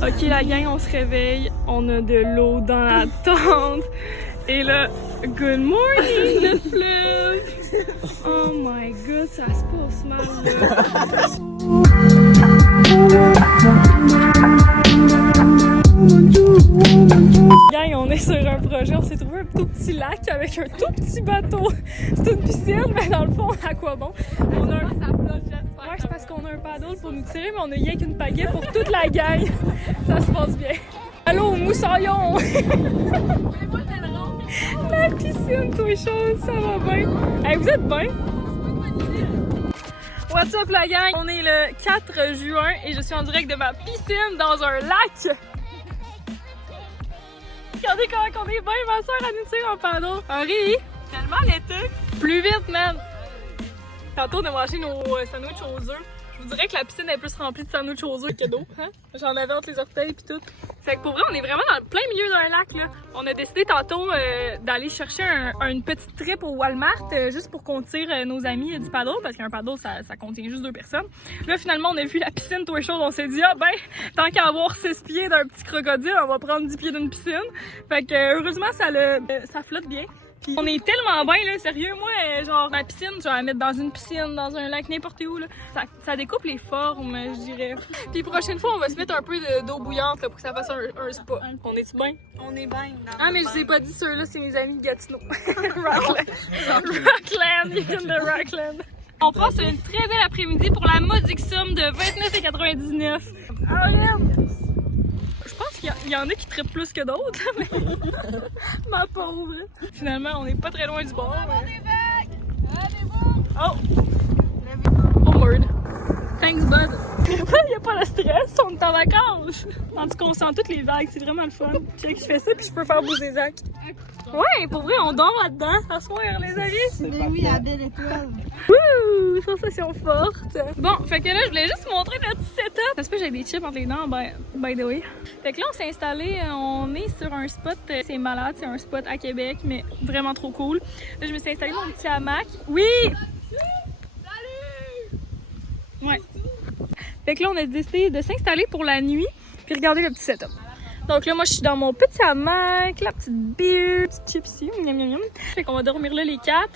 Ok la gang, on se réveille, on a de l'eau dans la tente. Et là, good morning le fleuve! Oh my god, ça se passe mal là! Gang, on est sur un projet, on s'est trouvé un tout petit lac avec un tout petit bateau. C'est une piscine, mais dans le fond, à quoi bon? On a un... Ouais, c'est parce qu'on a un paddle pour nous tirer, mais on a rien qu'une pagaie pour toute la gang. Ça se passe bien. Allô, moussaillon! La piscine, tout est chaude, ça va bien. Hey, vous êtes bien? What's up la gang? On est le 4 juin et je suis en direct de ma piscine dans un lac. Regardez comment on est bien, ma soeur, à nous tire en paddle. Henri, tellement l'été. Plus vite, man. Tantôt, on a mangé nos sandwichs aux œufs. Je vous dirais que la piscine est plus remplie de sandwichs aux œufs que d'eau. Hein? J'en avais entre les orteils et tout. Fait que pour vrai, on est vraiment dans le plein milieu d'un lac. Là. On a décidé tantôt d'aller chercher une petite trip au Walmart juste pour qu'on tire nos amis du paddle. Parce qu'un paddle, ça contient juste 2 personnes. Là, finalement, on a vu la piscine tout est chaude. On s'est dit, ah ben, tant qu'à avoir 6 pieds d'un petit crocodile, on va prendre 10 pieds d'une piscine. Fait que heureusement, ça flotte bien. Puis on est tellement bien là, sérieux, moi, genre ma piscine, je vais la mettre dans une piscine, dans un lac, n'importe où là. Ça découpe les formes, je dirais. Puis prochaine fois, on va se mettre un peu d'eau bouillante là, pour que ça fasse un spa. On est-tu bien? On est bien. Ah mais je vous ai pas dit ceux-là, c'est mes amis de Gatineau. Rockland, ils viennent de Rockland. On passe une très belle après-midi pour la modique somme de 29,99. Je pense qu'il y en a qui trippent plus que d'autres, mais ma pauvre. Finalement, on n'est pas très loin du bord. Oh! Oh word! Thanks, bud! Il n'y a pas de stress, on est en vacances! En tout cas, on sent toutes les vagues, c'est vraiment le fun. Je fais ça, puis je peux faire bouger Zach. Ouais, pour vrai, on dort là-dedans, à soir, les amis! Mais oui, la belle étoile! Wouh! Sensation forte! Bon, fait que là, je voulais juste vous montrer notre setup. Ça se peut que j'ai des chips entre les dents, by the way. Fait que là, on s'est installé, on est sur un spot, c'est malade, c'est un spot à Québec, mais vraiment trop cool. Là, je me suis installé mon petit hamac. Oui! Salut! Ouais. Fait que là, on a décidé de s'installer pour la nuit, puis regarder le petit setup. Donc là, moi, je suis dans mon petit hamac, la petite bière, petite chips ici, miam miam miam. Fait qu'on va dormir là les 4.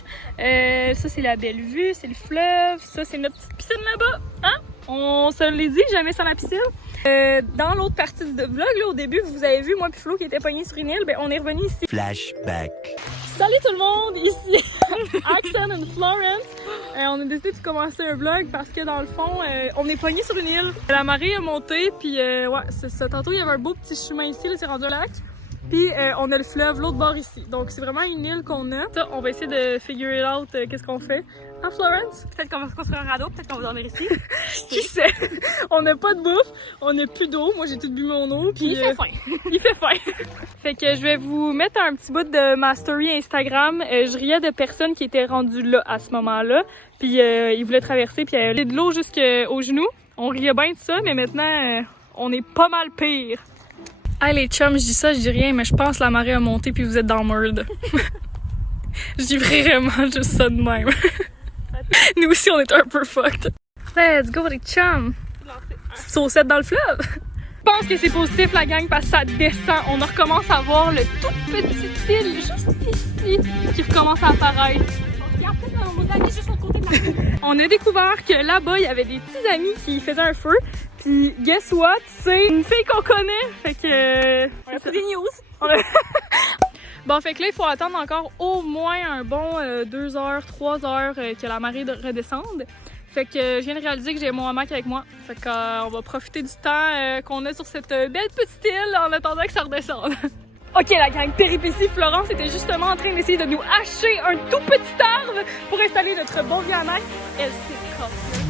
Ça, c'est la belle vue, c'est le fleuve. Ça, c'est notre petite piscine là-bas. Hein? On se l'est dit, jamais sans la piscine. Dans l'autre partie du vlog, là, au début, vous avez vu moi puis Flo qui était pogné sur une île. Ben, on est revenu ici. Flashback. Salut tout le monde, ici Axel et Florence. On a décidé de commencer un vlog parce que dans le fond, on est pogné sur une île. La marée a monté, puis ouais, c'est ça. Tantôt, il y avait un beau petit chemin ici, là, c'est rendu un lac. Puis on a le fleuve, l'autre bord ici. Donc c'est vraiment une île qu'on a. Ça, on va essayer de figure it out qu'est-ce qu'on fait. Hein, Florence? Peut-être qu'on va construire un radeau, peut-être qu'on va dormir ici. Qui sait? On n'a pas de bouffe, on n'a plus d'eau. Moi, j'ai tout bu mon eau. Puis il fait faim. Il fait faim. Fait que je vais vous mettre un petit bout de ma story Instagram. Je riais de personnes qui étaient rendues là à ce moment-là. Puis ils voulaient traverser, puis il y avait de l'eau jusqu'aux genoux. On riait bien de ça, mais maintenant, on est pas mal pire. Hey les chums, je dis ça, je dis rien, mais je pense que la marée a monté puis vous êtes dans merde. Je dis vraiment juste ça de même. Nous aussi, on est un peu fucked. Let's go les chums! Petite saucette dans le fleuve! Je pense que c'est positif la gang parce que ça descend. On recommence à voir le tout petit île juste ici qui recommence à apparaître. Et en plus, nos amis juste au côté de la On a découvert que là-bas, il y avait des petits amis qui faisaient un feu. Puis, guess what? C'est une fille qu'on connaît. Fait que. On a pris des news. Bon, fait que là, il faut attendre encore au moins un bon 2 heures, 3 heures que la marée redescende. Fait que je viens de réaliser que j'ai mon hamac avec moi. Fait qu'on va profiter du temps qu'on a sur cette belle petite île en attendant que ça redescende. Ok la gang, péripétie, Florence était justement en train d'essayer de nous hacher un tout petit arbre pour installer notre bon vieux hamac. Elle s'est cassée.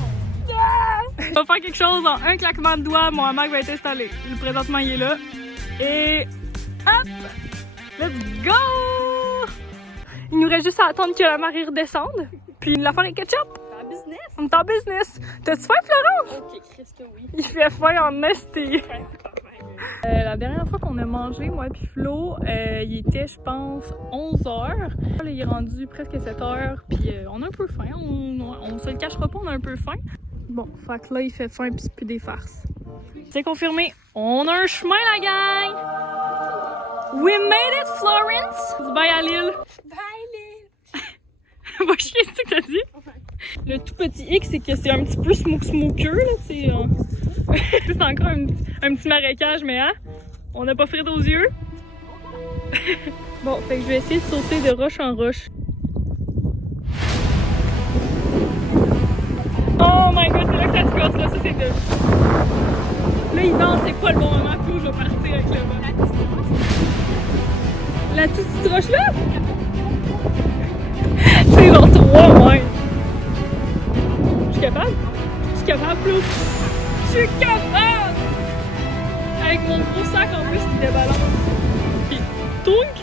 Yeah! On va faire quelque chose en un claquement de doigts, mon hamac va être installé. Présentement il est là. Et hop! Let's go! Il nous reste juste à attendre que la marée redescende. Puis l'affaire est ketchup. Business. On est en business. T'as-tu faim, Florence? Ok, Chris que oui. Il fait faim en esti. La dernière fois qu'on a mangé, moi et Flo, il était, je pense, 11h. Là, il est rendu presque 7h, puis on a un peu faim. On se le cachera pas, on a un peu faim. Bon, fait que là, il fait faim puis c'est plus des farces. C'est confirmé. On a un chemin, la gang! We made it, Florence! Dis bye à Lille. Bye, Lille! Va chier, c'est ce que t'as dit? Le tout petit X, c'est que c'est un petit peu smoker, là, tu sais. C'est encore un petit marécage, mais hein? On n'a pas frit aux yeux. Bon, fait que je vais essayer de sauter de roche en roche. Oh my god, c'est là que ça se casse, là, ça c'est de... Là, il danse, c'est pas le bon moment, puis je vais partir avec le vent. La toute petite roche là? C'est dans 3 mètres. Je suis capable? Je suis capable, plus. Je suis capable! Avec mon gros sac en plus qui débalance. Puis, tounk!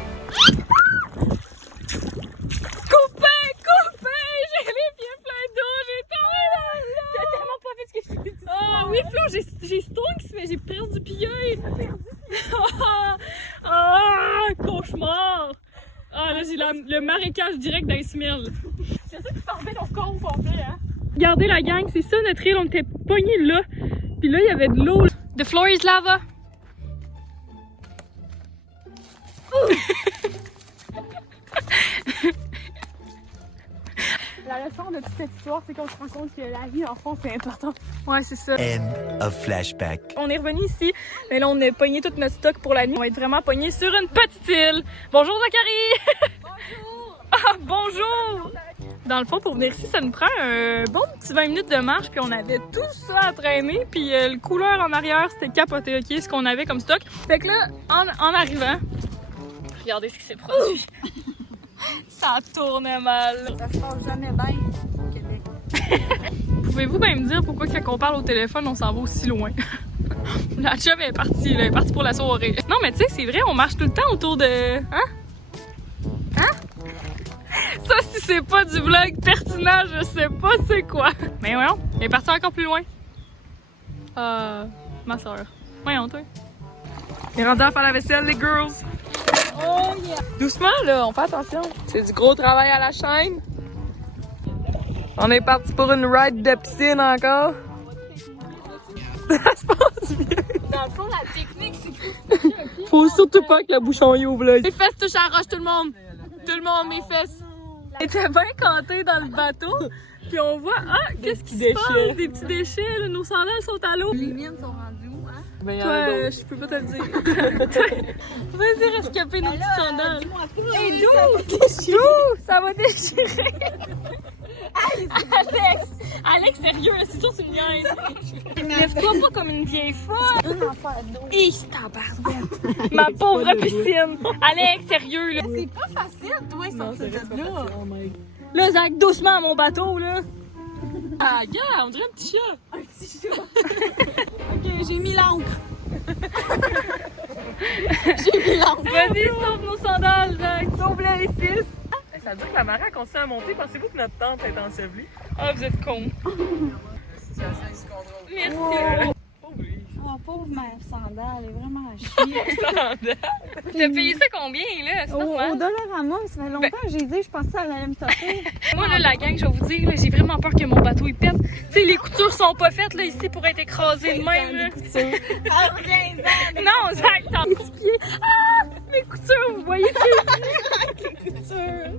Coupé! J'ai les pieds pleins d'eau, j'ai tombé dans l'eau! T'as tellement pas fait ce que je t'ai dit. Ah oui, Flo, j'ai stonks, mais j'ai perdu pied! Ah, cauchemar! Ah là, j'ai le marécage direct dans les semelles. C'est ça que tu tombais ton corps au complet, hein? Regardez la gang, c'est ça notre île, on était pognés là. Puis là, il y avait de l'eau. The floor is lava. La leçon de toute cette histoire, c'est qu'on se rend compte que la vie, en fond, c'est important. Ouais, c'est ça. End of flashback. On est revenu ici, mais là, on a pogné tout notre stock pour la nuit. On va être vraiment pognés sur une petite île. Bonjour, Zachary! Bonjour! Ah, bonjour! Dans le fond, pour venir ici, ça nous prend un bon petit 20 minutes de marche, puis on avait tout ça à traîner, puis le couleur en arrière, c'était capoté, ok, ce qu'on avait comme stock. Fait que là, en arrivant, regardez ce qui s'est produit. Ça tournait mal. Ça se passe jamais bien au Québec. Pouvez-vous bien me dire pourquoi quand on parle au téléphone, on s'en va aussi loin? La chum est partie, là, elle est partie pour la soirée. Non, mais tu sais, c'est vrai, on marche tout le temps autour de... Hein? Hein? Ça, si c'est pas du vlog pertinent, je sais pas c'est quoi. Mais voyons, elle est partie encore plus loin. Ma soeur. Voyons, toi. On est rendu à faire la vaisselle, les girls. Oh yeah! Doucement, là, on fait attention. C'est du gros travail à la chaîne. On est parti pour une ride de piscine encore. Ça se passe bien. Dans le fond, la technique, c'est que... Faut surtout pas que le bouchon y ouvre, là. Mes fesses touchent à la roche, tout le monde. Tout le monde, mes fesses. On était bien cantés dans le bateau. Puis on voit, qu'est-ce qui se passe? Des petits déchets, là. Nos sandales sont à l'eau. Les miennes sont rendues où, hein? Toi, je peux pas te le dire. Vas-y, rescaper nos petites sandales. Et D'où? Ça va déchirer. Alex, sérieux, c'est sûr que tu me niaises. Lève-toi pas comme une vieille folle. Un affaire d'eau. Hi, tabarnak. Ma pauvre piscine. Alex, sérieux, là. C'est pas facile, toi, sortir de là. Là, Zach, doucement à mon bateau, là. Ah, gars, on dirait un petit chat. Un petit chat. Ok, j'ai mis l'encre. Vas-y, sauve nos sandales, Zach. Sauve-les, les 6. Ça veut dire que la marée a continué à monter. Pensez-vous que notre tente est ensevelie? Ah, vous êtes cons. Merci. Oh, pauvre ma sandale, elle est vraiment à chier. T'as payé ça combien, là? C'est Au normal. Dollarama, ça fait longtemps que j'ai dit, je pensais qu'elle allait me taper. Moi, là, la gang, je vais vous dire, là, j'ai vraiment peur que mon bateau il pète. Tu sais, les coutures sont pas faites, là, ici, pour être écrasées de même, là. Non, Zach, t'as mes petits pieds. Ah! Mes coutures, vous voyez les coutures.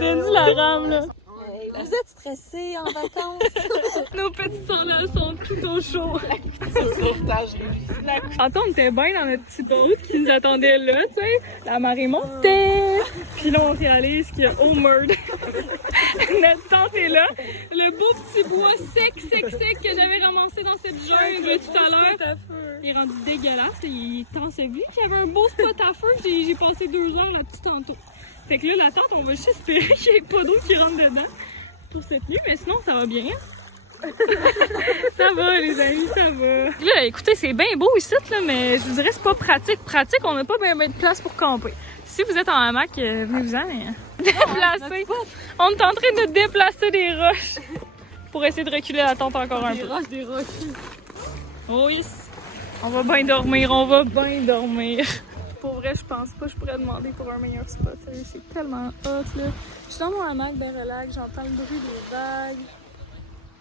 Denis la rame, là. Vous êtes stressés en vacances? Nos petites sandales sont tout au chaud. Attends, on était bien dans notre petite boat qui nous attendait là, tu sais. La marée montait. Puis là, on réalise qu'il y a Homer. Notre tente est là. Le beau petit bois sec que j'avais ramassé dans cette jungle tout à l'heure. Il est rendu dégueulasse. Il est enseveli. Puis il y avait un beau spot à feu. J'ai passé 2 heures là-dessus tantôt. Fait que là, la tente, on va juste espérer qu'il n'y ait pas d'eau qui rentre dedans pour cette nuit. Mais sinon, ça va bien. Ça va, les amis, ça va. Là, écoutez, c'est bien beau ici, là, mais je vous dirais, c'est pas pratique. Pratique, on n'a pas bien de place pour camper. Si vous êtes en hamac, venez-vous-en, mais déplacer. On est en train de déplacer des roches pour essayer de reculer la tente encore un peu. Des roches. Oui, on va bien dormir, on va bien dormir. Pour vrai, je pense pas que je pourrais demander pour un meilleur spot. C'est tellement hot, là. Je suis dans mon hamac, ben relax, j'entends le bruit des vagues.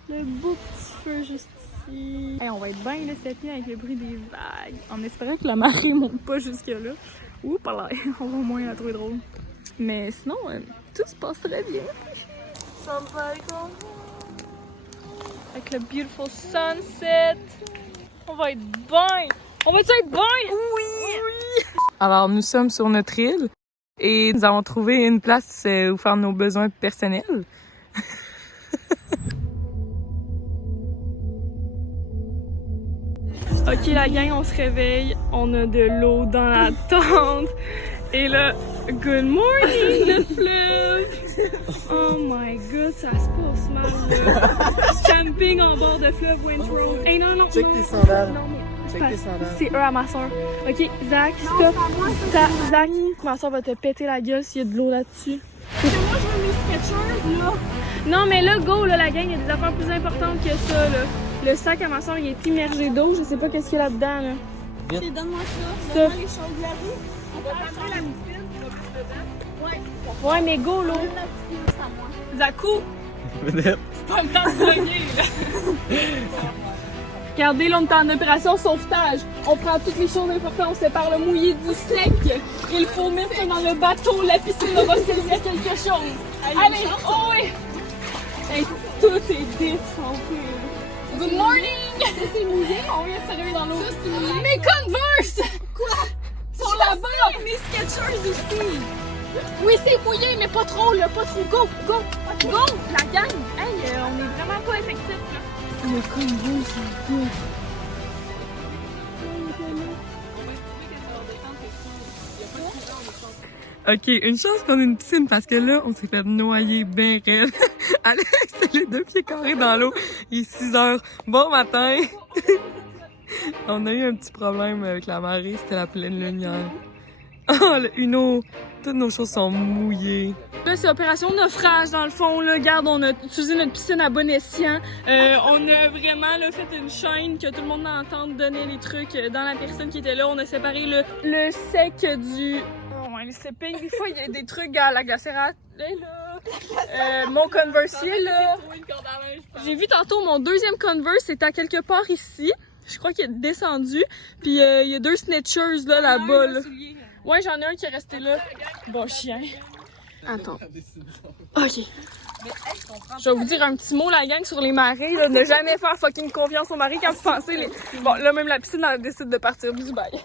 Le beau petit feu juste ici. Hey, on va être bien là cette nuit avec le bruit des vagues. En espérant que la marée monte pas jusque là. Ouh, pas là. On va au moins la trouver drôle. Mais sinon, tout se passe très bien. Avec le beautiful sunset. On va être bien. On va être bien? Oui! Alors, nous sommes sur notre île et nous avons trouvé une place où faire nos besoins personnels. Ok, la gang, on se réveille. On a de l'eau dans la tente. Et là, good morning, le fleuve! Oh my god, ça se passe mal, là. Camping en bord de fleuve Windrow. Hey, non, non, Check non. tes sandales. Non, mais Check tes sandales. c'est eux à ma soeur. Ok, Zach, stop. Zach, ma soeur va te péter la gueule s'il y a de l'eau là-dessus. Moi, je veux mes sketchers, là. Non, mais là, go, là, la gang, il y a des affaires plus importantes que ça, là. Le sac à ma soeur, il est immergé d'eau. Je sais pas qu'est-ce qu'il y a là-dedans, là. Puis donne-moi ça. Ça. Donne-moi les choses de la vie. On va prendre la piscine, on va plus dedans. Ouais. Ouais, mais go, là. La piscine, c'est à moi. Zakou, c'est pas le temps de vlogger, là. Regardez, là, on est en opération sauvetage. On prend toutes les choses importantes, on sépare le mouillé du sec. Il faut mettre ça dans le bateau, la piscine va servir à quelque chose. Allez, oh oui! Hey, tout est détrempé. Good morning! Ça, c'est mouillé? On vient de se réveiller dans l'eau. Ça, c'est mouillé. Mes Converse! Quoi? Sont là-bas! Mes Skechers aussi! Oui, c'est mouillé, mais pas trop, là, pas trop. Go, go, go! La gang! Hey, on est vraiment pas effectifs, là. Le Converse, c'est good. Ok, une chance qu'on ait une piscine parce que là, on s'est fait noyer bien raide. Alex, c'est les 2 pieds carrés dans l'eau. Il est 6 heures. Bon matin! On a eu un petit problème avec la marée, c'était la pleine lumière. Oh, le Uno! Toutes nos choses sont mouillées. Là, c'est opération naufrage dans le fond. Là, regarde, on a utilisé notre piscine à bon escient. On a vraiment là, fait une chaîne que tout le monde entende donner les trucs dans la personne qui était là. On a séparé le sec du... Oh, ouais, les sleeping. Des fois, il y a des trucs à la glacière. Là. Mon Converse, là. J'ai vu tantôt mon deuxième Converse, c'était à quelque part ici. Je crois qu'il est descendu. Puis il y a 2 snitchers là-bas. Là. Ouais, j'en ai un qui est resté là. Bon chien. Attends. Ok. Je vais vous dire un petit mot, la gang, sur les marées. Là. Ne jamais faire fucking confiance aux marées quand vous pensez. Les... Bon, là, même la piscine, elle décide de partir du bail.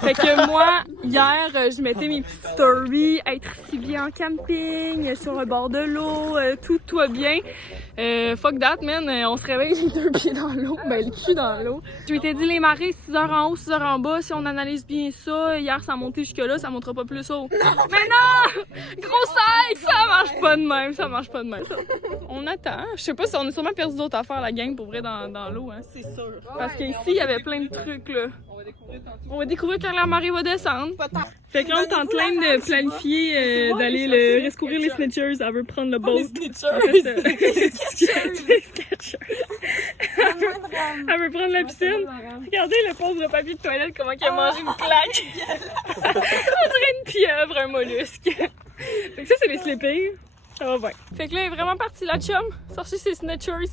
Fait que moi, hier, je mettais mes petites stories, être si bien en camping, sur le bord de l'eau, tout va bien. Fuck that, man, on se réveille les 2 pieds dans l'eau, ben le cul dans l'eau. Je m'étais dit les marées, 6 heures en haut, 6 heures en bas, si on analyse bien ça, hier ça a monté jusque là, ça montera pas plus haut. Mais non! Gros sac! Ça marche pas de même, ça marche pas de même. On attend, je sais pas si on a sûrement perdu d'autres affaires, la gang, pour vrai, dans l'eau, hein. C'est sûr. Parce qu'ici, il y avait plein de trucs, là. On va découvrir quand la marée va descendre. Fait que là, on est en train de planifier d'aller rescourir les snitchers. Elle veut prendre le boat. Les snitchers. Elle veut prendre la piscine. Regardez le pauvre papier de toilette, comment il a mangé une claque. On dirait une pieuvre, un mollusque. Fait que ça, c'est les sleeping. Ça va bien. Fait que là, elle est vraiment partie, la chum. Sortir ses snitchers.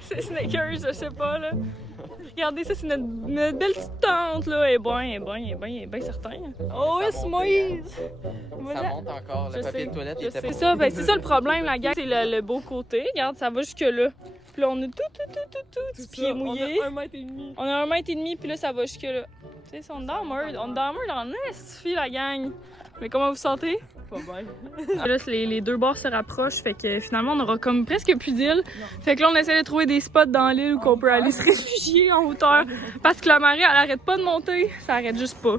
Ses sneakers, je sais pas, là. Regardez, ça, c'est notre belle petite tente, là. Elle est bien certain. Oh, it's Moïse! Ça monte encore, le papier de toilette était pas... C'est ça, ben, c'est ça le problème, la gang. C'est le beau côté. Regarde, ça va jusque là. Puis là, on a tout pieds mouillés. On a 1,5 m. On a 1,5 m, puis là, ça va jusque là. Tu sais, on est dans merde. On est dans merde en est, la gang. Mais comment vous sentez? Pas bien. Là, les 2 bords se rapprochent, fait que finalement, on aura comme presque plus d'île. Fait que là, on essaie de trouver des spots dans l'île où on peut aller se réfugier en hauteur. Parce que la marée, elle arrête pas de monter. Ça arrête juste pas.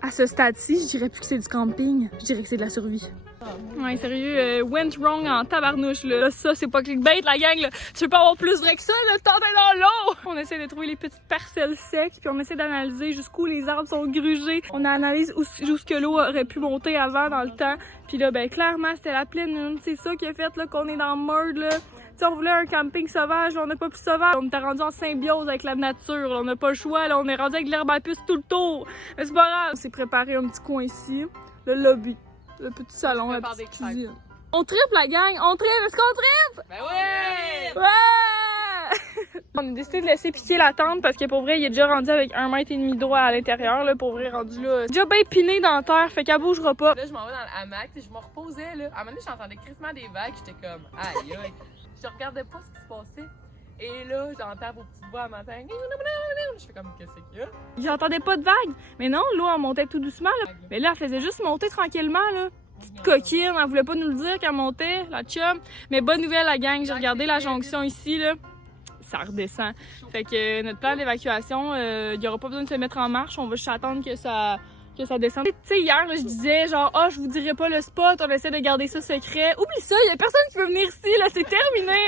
À ce stade-ci, je dirais plus que c'est du camping. Je dirais que c'est de la survie. Ouais, sérieux, went wrong en tabarnouche, là. Ça, c'est pas clickbait, la gang, là. Tu veux pas avoir plus vrai que ça, là? T'en es dans l'eau! On essaie de trouver les petites parcelles secs, puis on essaie d'analyser jusqu'où les arbres sont grugés. On analyse jusqu'où l'eau aurait pu monter avant, dans le temps. Puis là, ben, clairement, c'était la pleine. C'est ça qui a fait, là, qu'on est dans le merde, là. T'sais, on voulait un camping sauvage, là, on n'a pas plus sauvage. On était rendu en symbiose avec la nature, là. On n'a pas le choix, là. On est rendu avec l'herbe à puce tout le tour. Mais c'est pas grave. On s'est préparé un petit coin ici. Le lobby. Le petit salon, la petite cuisine. On tripe, la gang! On tripe! Est-ce qu'on tripe? Ben ouais! Ouais! On a décidé de laisser piquer la tente parce que pour vrai, il est déjà rendu avec 1,5 mètre d'eau à l'intérieur. Là, pour vrai, rendu là. Déjà bien piné dans la terre, fait qu'elle bougera pas. Là, je m'en vais dans le hamac, je me reposais là. À un moment donné, j'entendais crissement des vagues, j'étais comme aïe aïe. Je regardais pas ce qui se passait. Et là, j'entends vos petites voix à matin. Je fais comme qu'est-ce qu'il y a? J'entendais pas de vagues. Mais non, l'eau, elle montait tout doucement. Là. Mais là, elle faisait juste monter tranquillement. Là. Petite coquine, elle voulait pas nous le dire qu'elle montait, la chum. Mais bonne nouvelle, la gang, j'ai regardé la jonction ici. Là. Ça redescend. Fait que notre plan d'évacuation, il y aura pas besoin de se mettre en marche. On va juste attendre que ça descende. Tu sais, hier, là, je disais genre, ah, je vous dirai pas le spot, on essaie de garder ça secret. Oublie ça, il y a personne qui veut venir ici, là, c'est terminé.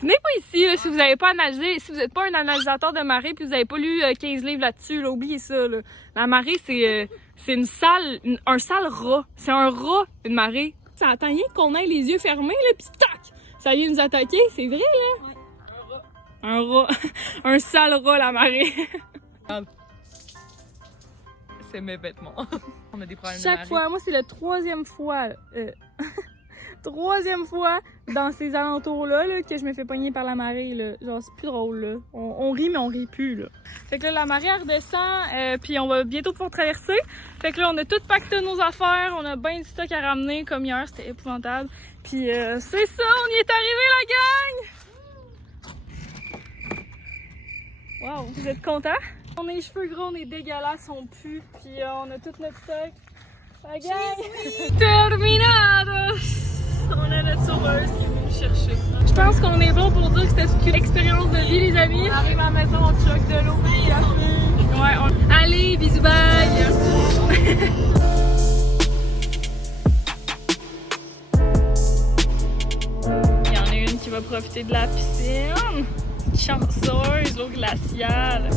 Venez pas ici, là, si vous avez pas analysé, si vous êtes pas un analysateur de marée puis vous avez pas lu 15 livres là-dessus, là, oubliez ça, là. La marée, c'est une salle, un sale rat. C'est un rat, une marée. Ça attend rien qu'on ait les yeux fermés, là, pis tac! Ça vient nous attaquer, c'est vrai, là? Ouais. Un rat. Un sale rat, la marée. C'est mes vêtements. On a des problèmes Chaque fois, moi c'est la troisième fois dans ces alentours-là là, que je me fais pogner par la marée. Là. Genre c'est plus drôle. Là. On rit mais on rit plus. Là. Fait que là, la marée elle redescend puis on va bientôt pouvoir traverser. Fait que là on a tout pacté nos affaires, on a bien du stock à ramener comme hier, c'était épouvantable. Puis c'est ça, on y est arrivé la gang! Wow, vous êtes contents? On a les cheveux gros, on est dégueulasses, on pue, puis on a tout notre stock. La gang! Terminados! On a notre sauveuse qui est venue nous chercher. Je pense qu'on est bon pour dire que c'était une expérience de vie, les amis. On arrive à la maison, on choque de l'eau, ouais, allez, bisous, bye! Il y en a une qui va profiter de la piscine. Chanceuse, l'eau glaciale.